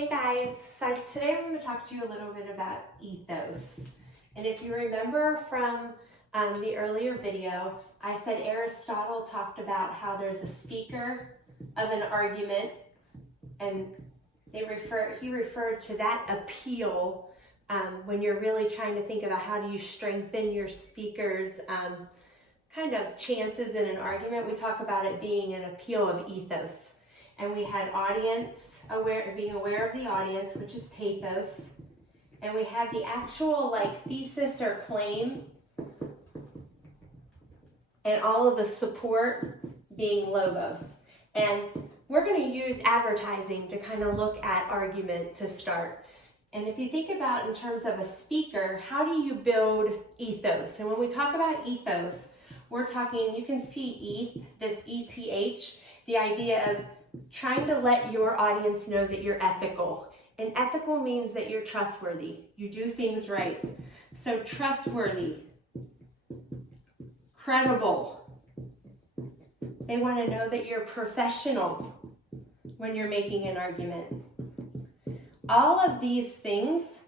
Hey guys, so today I'm going to talk to you a little bit about ethos. And if you remember from the earlier video, I said Aristotle talked about how there's a speaker of an argument, and he referred to that appeal when you're really trying to think about how do you strengthen your speaker's kind of chances in an argument. We talk about it being an appeal of ethos. And we had being aware of the audience, which is pathos. And we had the actual thesis or claim, and all of the support being logos. And we're going to use advertising to kind of look at argument to start. And if you think about in terms of a speaker, how do you build ethos? And when we talk about ethos, we're talking, you can see this ETH, the idea of trying to let your audience know that you're ethical. And ethical means that you're trustworthy. You do things right. So trustworthy, credible. They want to know that you're professional when you're making an argument. All of these things,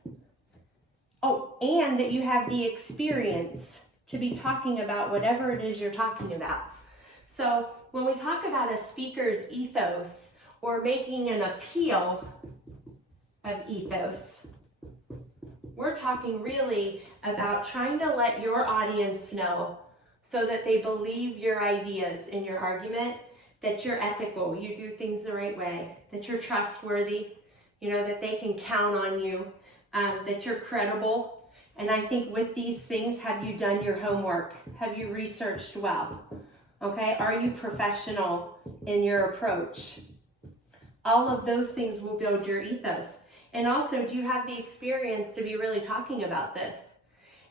and that you have the experience to be talking about whatever it is you're talking about. So when we talk about a speaker's ethos or making an appeal of ethos, we're talking really about trying to let your audience know so that they believe your ideas in your argument, that you're ethical, you do things the right way, that you're trustworthy, that they can count on you, that you're credible. And I think with these things, have you done your homework? Have you researched well? Okay, are you professional in your approach? All of those things will build your ethos. And also, do you have the experience to be really talking about this?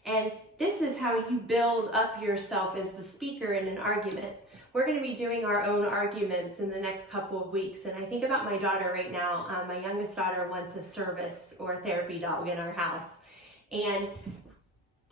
And this is how you build up yourself as the speaker in an argument. We're going to be doing our own arguments in the next couple of weeks. And I think about my daughter right now. My youngest daughter wants a service or therapy dog in our house. And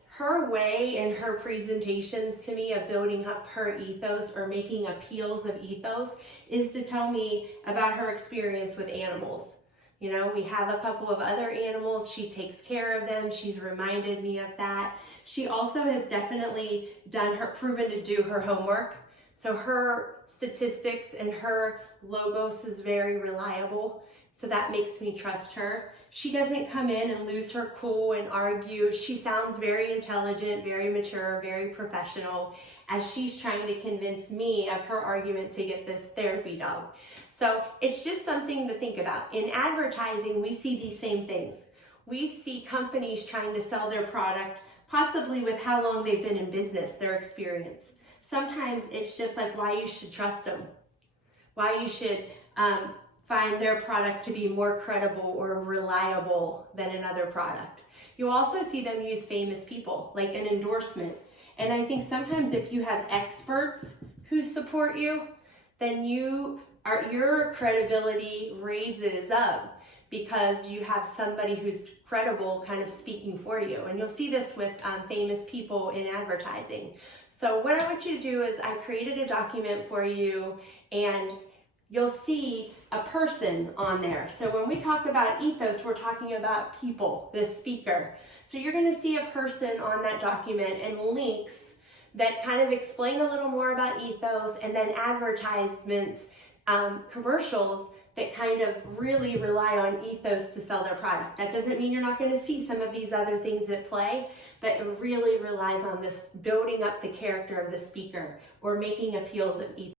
her way in her presentations to me of building up her ethos or making appeals of ethos is to tell me about her experience with animals. We have a couple of other animals. She takes care of them. She's reminded me of that. She also has definitely proven to do her homework. So her statistics and her logos is very reliable. So that makes me trust her. She doesn't come in and lose her cool and argue. She sounds very intelligent, very mature, very professional as she's trying to convince me of her argument to get this therapy dog. So it's just something to think about. In advertising, we see these same things. We see companies trying to sell their product, possibly with how long they've been in business, their experience. Sometimes it's just like why you should trust them, why you should find their product to be more credible or reliable than another product. You also see them use famous people, like an endorsement. And I think sometimes if you have experts who support you, then your credibility raises up because you have somebody who's credible kind of speaking for you. And you'll see this with famous people in advertising. So what I want you to do is I created a document for you, and you'll see a person on there. So when we talk about ethos, we're talking about people, this speaker. So you're going to see a person on that document and links that kind of explain a little more about ethos, and then advertisements, commercials that kind of really rely on ethos to sell their product. That doesn't mean you're not going to see some of these other things at play, but it really relies on this building up the character of the speaker or making appeals of ethos.